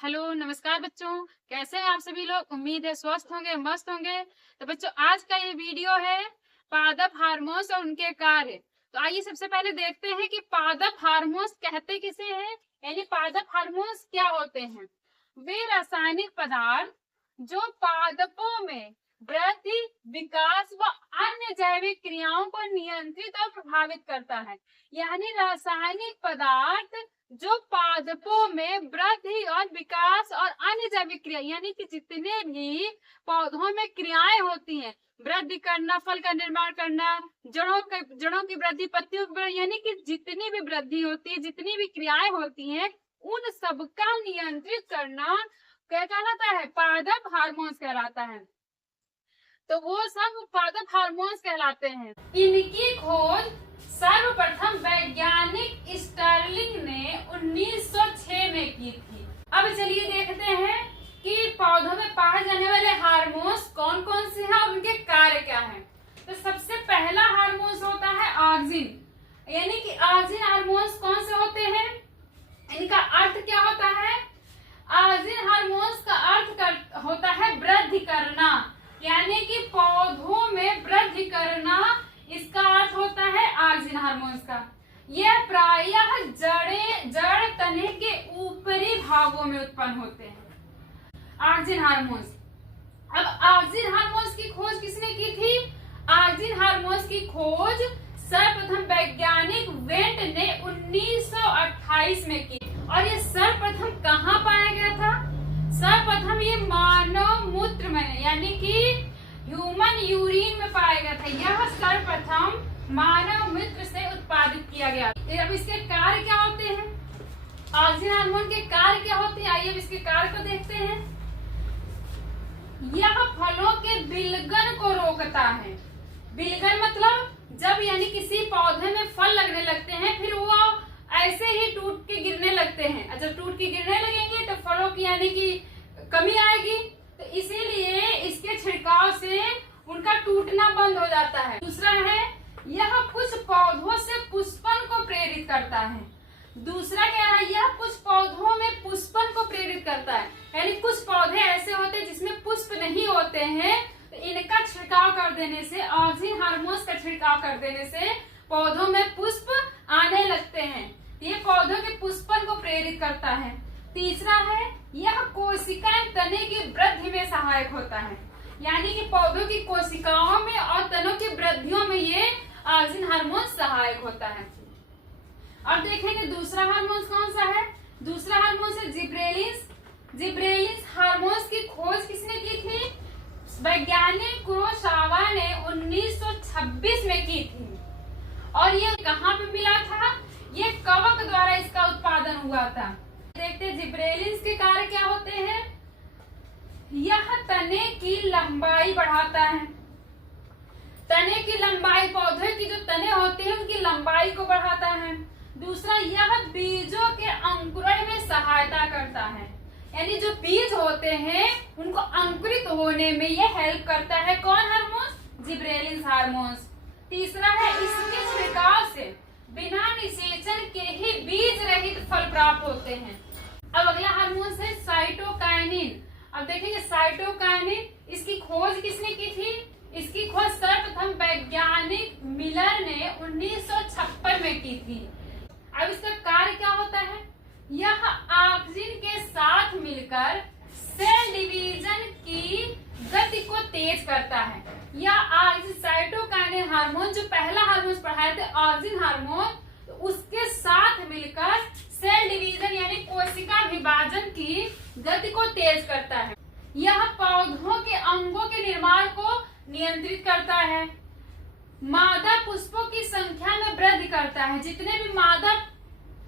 Hello नमस्कार बच्चों। कैसे हैं आप सभी लोग? उम्मीद है स्वस्थ होंगे, मस्त होंगे। तो बच्चों, आज का ये वीडियो है पादप हार्मोन्स और उनके कार्य। तो आइए सबसे पहले देखते हैं कि पादप हार्मोन्स कहते किसे हैं, यानी पादप हार्मोन्स क्या होते हैं। वे रासायनिक पदार्थ जो पादपों में वृद्धि, विकास व अन्य जैविक क्रियाओं को नियंत्रित और प्रभावित करता है। यानी रासायनिक पदार्थ जो पादपों में वृद्धि और विकास और अन्य जैविक क्रिया, यानी कि जितने भी पौधों में क्रियाएं होती हैं, वृद्धि करना, फल का निर्माण करना, जड़ों की वृद्धि, पत्तियों की वृद्धि, यानी कि जितनी भी वृद्धि होती है, जितनी भी क्रियाएं होती हैं, उन सबका नियंत्रित करना क्या कहलाता है? पादप हार्मोन्स कहलाता है। तो वो सब पादप हार्मोन्स कहलाते हैं। इनकी खोज सर्वप्रथम वैज्ञानिक स्टर्लिंग ने 1906 में की थी। अब चलिए देखते हैं कि पौधों में पाए जाने वाले हार्मोन्स कौन कौन से हैं और उनके कार्य क्या हैं। तो सबसे पहला हार्मोन्स होता है ऑक्सिन, यानी कि ऑक्सिन हार्मोन्स कौन से होते हैं, इनका अर्थ क्या होता है? ऑक्सिन हार्मोन्स का अर्थ होता है वृद्धि करना, यानी कि पौधों में वृद्धि करना, इसका अर्थ होता है ऑक्सिन हार्मोन्स का। यह प्रायः जड़ तने के ऊपरी भागों में उत्पन्न होते हैं ऑक्सिन हार्मोन्स। अब ऑक्सिन हार्मोन्स की खोज किसने की थी? ऑक्सिन हार्मोन्स की खोज सर्वप्रथम वैज्ञानिक वेंट ने 1928 में की। और ये सर्वप्रथम कहाँ पाया गया था? सर्वप्रथम ये मानव मूत्र में, यानी कि ह्यूमन यूरिन में पाया गया था। यह सर्वप्रथम मानव मूत्र से उत्पादित किया गया। अब इसके कार्य क्या होते हैं? ऑक्सिन हार्मोन के कार्य क्या होते हैं? आइए इसके कार्य को देखते हैं। यह फलों के बिलगन को रोकता है। बिलगन मतलब जब यानी किसी पौधे में फल लगने लगते हैं, फिर वो ऐसे ही टूट के गिरने लगते हैं। जब टूट के गिरने लगेंगे तो फलों की यानी कि कमी आएगी, तो इसीलिए इसके छिड़काव से उनका टूटना बंद हो जाता है। दूसरा है, यह कुछ पौधों से पुष्पन को प्रेरित करता है। दूसरा क्या है? यह कुछ पौधों में पुष्पन को प्रेरित करता है, यानी कुछ पौधे ऐसे होते हैं जिसमें पुष्प नहीं होते हैं, तो इनका छिड़काव कर देने से, ऑक्सिन हार्मोन्स का छिड़काव कर देने से पौधों में पुष्प आने लगते हैं। ये पौधों के पुष्पन को प्रेरित करता है। तीसरा है, यह कोशिकाएं तने की वृद्धि में सहायक होता है, यानी कि पौधों की कोशिकाओं में और तनों की वृद्धियों में ये ऑक्सिन हार्मोन सहायक होता है। और देखेंगे दूसरा हार्मोन कौन सा है? दूसरा हार्मोन है जिब्रेलिन्स। जिब्रेलिन्स हार्मोन्स की खोज किसने की थी? वैज्ञानिक कुरोसावा ने 1926 में की थी। और ये कहाँ पे मिला था? ये कवक द्वारा इसका उत्पादन हुआ था। देखते हैं जिब्रेलिन्स के कार्य क्या होते हैं। यह तने की लंबाई बढ़ाता है। तने की लंबाई, पौधे की जो तने होती है उनकी लंबाई को बढ़ाता है। दूसरा, यह बीजों के अंकुरण में सहायता करता है, यानी जो बीज होते हैं उनको अंकुरित होने में यह हेल्प करता है। कौन हार्मोन्स? Gibberellins hormones. तीसरा है, इसके छिड़काव से बिना निषेचन के ही बीज रहित फल प्राप्त होते हैं। अब अगला हार्मोन है साइटोकाइनिन। अब देखेंगे साइटोकाइनिन, इसकी खोज किसने की थी? इसकी खोज सर्वप्रथम वैज्ञानिक मिलर ने 1956 में की थी। अब इसका कार्य क्या होता है? यह ऑक्सिन के साथ मिलकर सेल डिवीजन की गति को तेज करता है। यह साइटोकाइनिन हार्मोन, जो पहला हार्मोन पढ़ाए थे ऑक्सिन हार्मोन, तो उसके साथ मिलकर सेल डिवीजन यानी कोशिका विभाजन की गति को तेज करता है। यह पौधों के अंगों के निर्माण को नियंत्रित करता है। मादा पुष्पों की संख्या में वृद्धि करता है। जितने भी मादा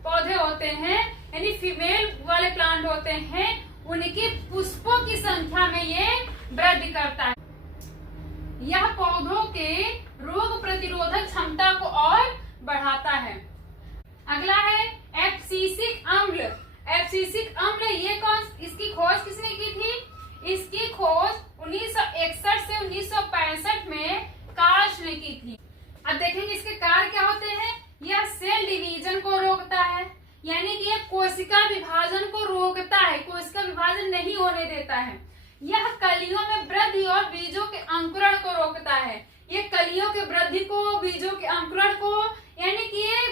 पौधे होते हैं यानी फीमेल वाले प्लांट होते हैं, उनकी पुष्पों की संख्या में ये वृद्धि करता है। यह पौधों के रोग प्रतिरोधक क्षमता को और बढ़ाता है। अगला है एब्सिसिक अम्ल। एब्सिसिक अम्ल ये कौन, इसकी खोज किसने की थी? इसकी खोज 1961 से 1965 में कार्श ने की थी। अब देखेंगे इसके कार्य क्या होते हैं। यह सेल डिवीजन को रोकता है, यानी कि यह कोशिका विभाजन को रोकता है। कोशिका देता है। यह कलियों में वृद्धि और बीजों के अंकुरण को रोकता है। ये कलियों के वृद्धि को, बीजों के अंकुरण को, यानी कि ये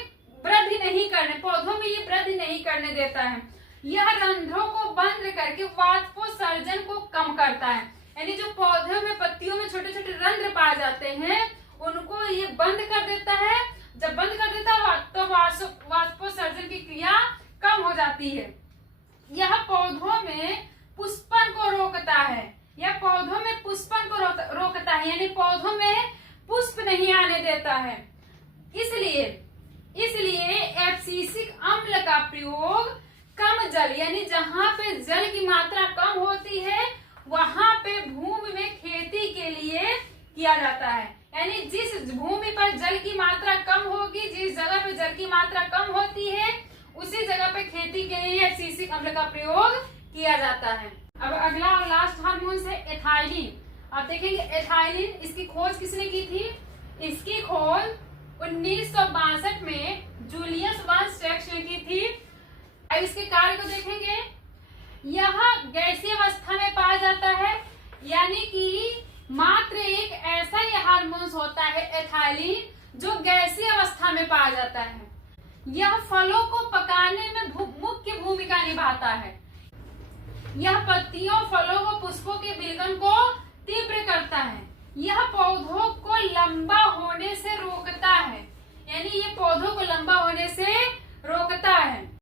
वृद्धि नहीं करने, पौधों में ये वृद्धि नहीं करने देता है। यह रंध्रों को बंद करके वाष्पोत्सर्जन को कम करता है, यानी जो पौधों में पत्तियों में छोटे छोटे रंध्र पाए जाते हैं उनको ये बंद कर देता है। जब बंद कर देता है तो वाष्पोत्सर्जन की क्रिया कम हो जाती है। यह पौधों में पुष्पन को रोकता है। यह पौधों में पुष्पन को रोकता है, यानी पौधों में पुष्प नहीं आने देता है। इसलिए एब्सिसिक अम्ल का प्रयोग कम जल, यानी जहाँ पे जल की मात्रा कम होती है वहां पे भूमि में खेती के लिए किया जाता है। यानी जिस भूमि पर जल की मात्रा कम होगी, जिस जगह पे जल की मात्रा कम होती है उसी जगह पे खेती के लिए एब्सिसिक अम्ल का प्रयोग किया जाता है। अब अगला और लास्ट हार्मोन है एथाइलिन। आप देखेंगे एथाइलिन, इसकी खोज किसने की थी? इसकी खोज 1962 में जूलियस वान स्टेक्स ने की थी। अब इसके कार्य को देखेंगे। यह गैसीय अवस्था में पाया जाता है, यानी कि मात्र एक ऐसा ही हार्मोन होता है एथाइलिन जो गैसीय अवस्था में पाया जाता है। यह फलों को पकाने में मुख्य भूमिका निभाता है। यह पत्तियों, फलों व पुष्पों के विलगन को तीव्र करता है। यह पौधों को लंबा होने से रोकता है, यानी ये पौधों को लंबा होने से रोकता है।